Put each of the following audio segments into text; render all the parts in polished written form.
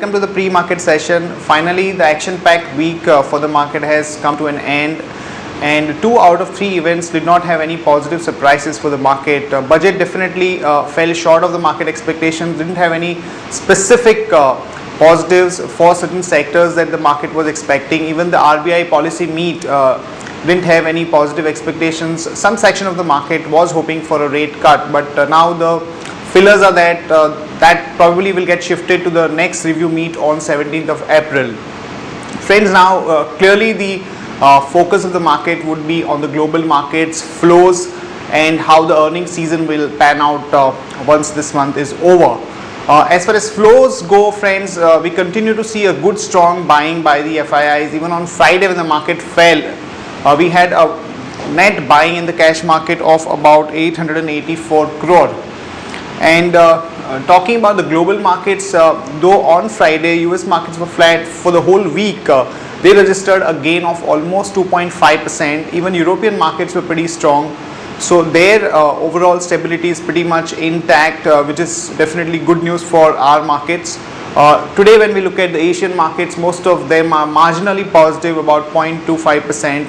welcome to the pre-market session. Finally, the action-packed week for the market has come to an end, and 2 out of 3 events did not have any positive surprises for the market. Budget definitely fell short of the market expectations, didn't have any specific positives for certain sectors that the market was expecting. Even the RBI policy meet didn't have any positive expectations. Some section of the market was hoping for a rate cut, but now the fillers are that that probably will get shifted to the next review meet on 17th of April. Friends, now clearly the focus of the market would be on the global markets, flows, and how the earnings season will pan out once this month is over. As far as flows go, friends, we continue to see a good strong buying by the FIIs. Even on Friday when the market fell, we had a net buying in the cash market of about 884 crore. And talking about the global markets, though on Friday US markets were flat for the whole week, they registered a gain of almost 2.5%. Even European markets were pretty strong. So their overall stability is pretty much intact, which is definitely good news for our markets. Today when we look at the Asian markets, most of them are marginally positive, about 0.25%.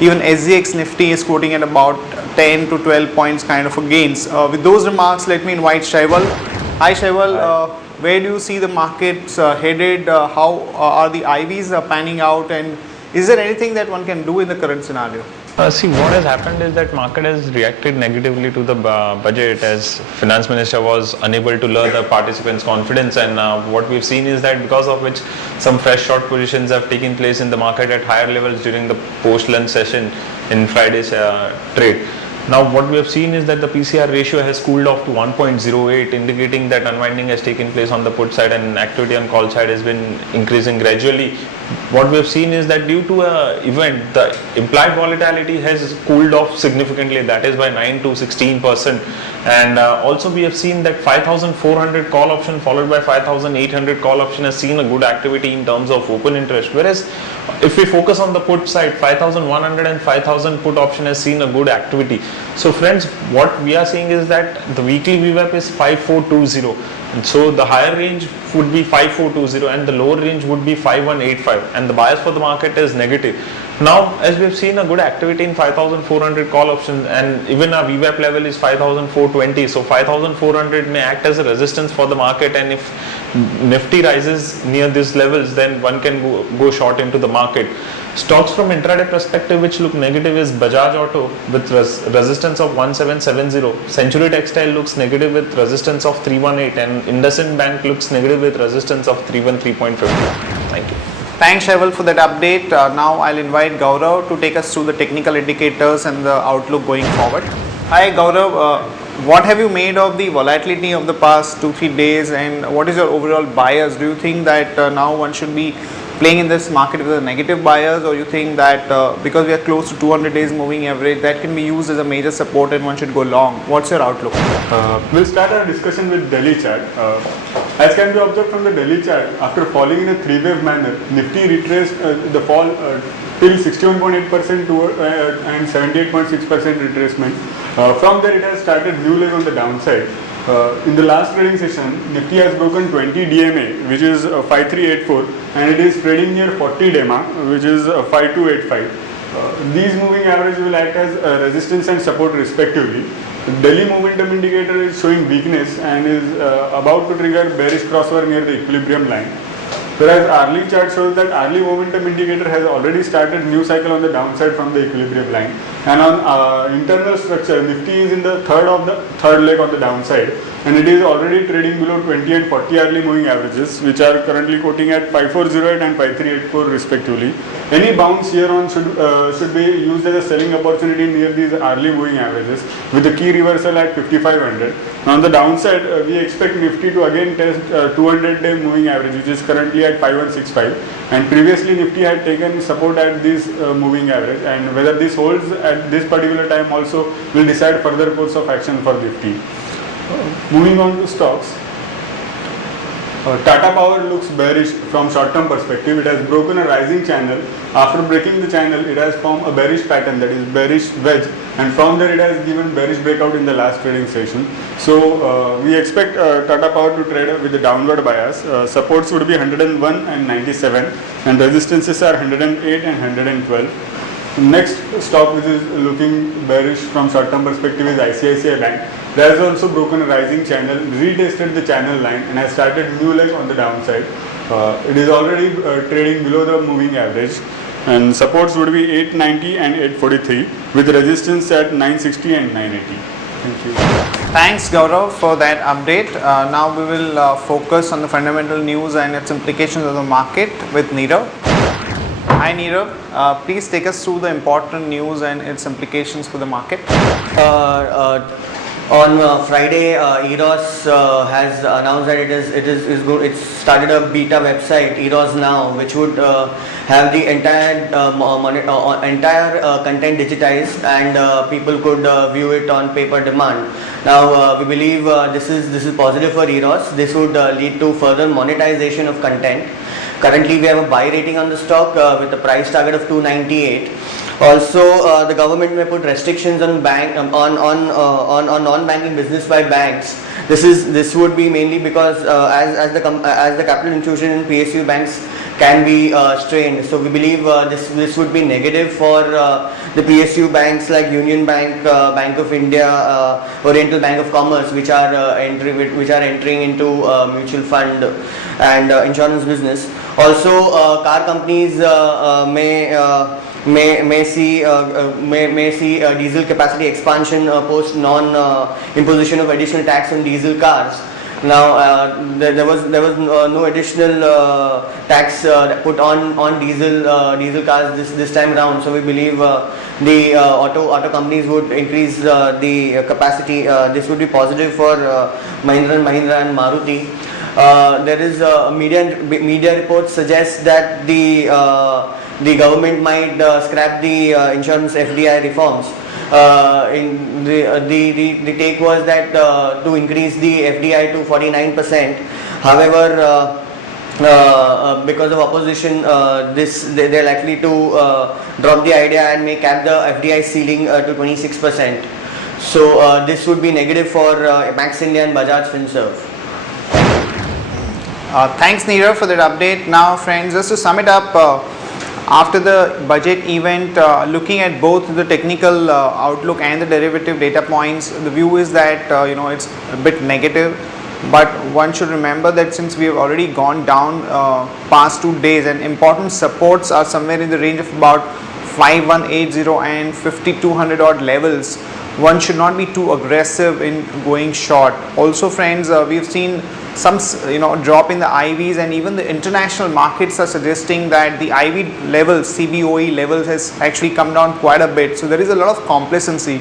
Even SGX Nifty is quoting at about 10 to 12 points kind of a gains. With those remarks, let me invite Shaival. Hi Shaival, where do you see the markets headed? How are the IVs panning out, and is there anything that one can do in the current scenario? See, what has happened is that market has reacted negatively to the budget, as finance minister was unable to lure the participants' confidence, and what we've seen is that because of which some fresh short positions have taken place in the market at higher levels during the post-lunch session in Friday's trade. Now what we have seen is that the PCR ratio has cooled off to 1.08, indicating that unwinding has taken place on the put side and activity on call side has been increasing gradually. What we have seen is that due to an event, the implied volatility has cooled off significantly, that is by 9 to 16%. And also we have seen that 5,400 call option followed by 5,800 call option has seen a good activity in terms of open interest. Whereas if we focus on the put side, 5,100 and 5,000 put option has seen a good activity. So friends, what we are seeing is that the weekly VWAP is 5420, and so the higher range would be 5420 and the lower range would be 5185, and the bias for the market is negative. Now as we have seen a good activity in 5,400 call options, and even our VWAP level is 5,420, so 5,400 may act as a resistance for the market, and if Nifty rises near these levels, then one can go short into the market. Stocks from intraday perspective which look negative is Bajaj Auto with resistance of 1770, Century Textile looks negative with resistance of 318, and IndusInd Bank looks negative with resistance of 313.50. Thank you. Thanks Shaival for that update. Now I'll invite Gaurav to take us through the technical indicators and the outlook going forward. Hi Gaurav, what have you made of the volatility of the past 2-3 days, and what is your overall bias? Do you think that now one should be playing in this market with a negative bias, or you think that because we are close to 200 days moving average, that can be used as a major support and one should go long? What's your outlook? We'll start our discussion with Delhi chart. As can be observed from the Delhi chart, after falling in a 3-wave manner, Nifty retraced the fall till 61.8% and 78.6% retracement. From there it has started new leg on the downside. In the last trading session, Nifty has broken 20 DMA, which is 5384, and it is trading near 40 DEMA, which is 5285. These moving averages will act as resistance and support respectively. Delhi momentum indicator is showing weakness and is about to trigger bearish crossover near the equilibrium line. Whereas hourly chart shows that hourly momentum indicator has already started new cycle on the downside from the equilibrium line. And on internal structure, Nifty is in the third leg on the downside, and it is already trading below 20 and 40 hourly moving averages, which are currently quoting at 5408 and 5384 respectively. Any bounce here on should be used as a selling opportunity near these hourly moving averages, with the key reversal at 5500. Now on the downside, we expect Nifty to again test 200-day moving average, which is currently at 5165, and previously Nifty had taken support at this moving average, and whether this holds at this particular time also will decide further course of action for Nifty. Moving on to stocks. Tata Power looks bearish from short-term perspective. It has broken a rising channel. After breaking the channel, it has formed a bearish pattern, that is bearish wedge, and from there it has given bearish breakout in the last trading session. So we expect Tata Power to trade with a downward bias. Supports would be 101 and 97, and resistances are 108 and 112. Next stock which is looking bearish from short-term perspective is ICICI Bank. It has also broken a rising channel, retested the channel line, and has started new leg on the downside. It is already trading below the moving average, and supports would be 890 and 843 with resistance at 960 and 980. Thank you. Thanks Gaurav for that update. Now we will focus on the fundamental news and its implications on the market with Nirav. Hi Nirav, please take us through the important news and its implications for the market. On Friday, Eros has announced that it's started a beta website, Eros Now, which would have the entire content digitized, and people could view it on pay-per demand. Now we believe this is positive for Eros. This would lead to further monetization of content. Currently, we have a buy rating on the stock with a price target of 298. Also, the government may put restrictions on on non-banking business by banks. This would be mainly because as the capital infusion in PSU banks can be strained. So we believe this would be negative for the PSU banks like Union Bank, Bank of India, Oriental Bank of Commerce, which are entering into mutual fund and insurance business. Also, car companies may see diesel capacity expansion post imposition of additional tax on diesel cars. Now there was no additional tax put on diesel cars this time around. So we believe the auto companies would increase the capacity. This would be positive for Mahindra & Mahindra and Maruti. There is media reports suggest that the government might scrap the insurance FDI reforms. The take was that to increase the FDI to 49%. However, because of opposition, they're likely to drop the idea and may cap the FDI ceiling to 26%. So this would be negative for Max India and Bajaj Finserv. Thanks Nirav for that update. Now friends, just to sum it up, after the budget event, looking at both the technical outlook and the derivative data points, the view is that it's a bit negative, but one should remember that since we have already gone down past 2 days, and important supports are somewhere in the range of about 5180 and 5200 odd levels, one should not be too aggressive in going short. Also friends, we've seen some drop in the IVs, and even the international markets are suggesting that the IV levels, CBOE levels, has actually come down quite a bit. So there is a lot of complacency.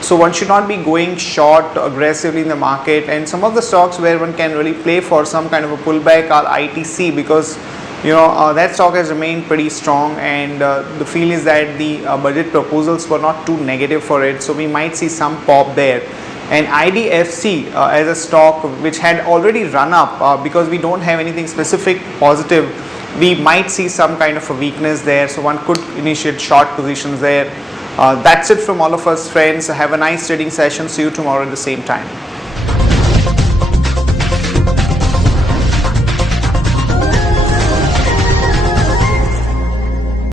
So one should not be going short aggressively in the market, and some of the stocks where one can really play for some kind of a pullback are ITC, because that stock has remained pretty strong, and the feel is that the budget proposals were not too negative for it, so we might see some pop there. And IDFC as a stock which had already run up, because we don't have anything specific positive, we might see some kind of a weakness there, so one could initiate short positions there. That's it from all of us friends. Have a nice trading session. See you tomorrow at the same time.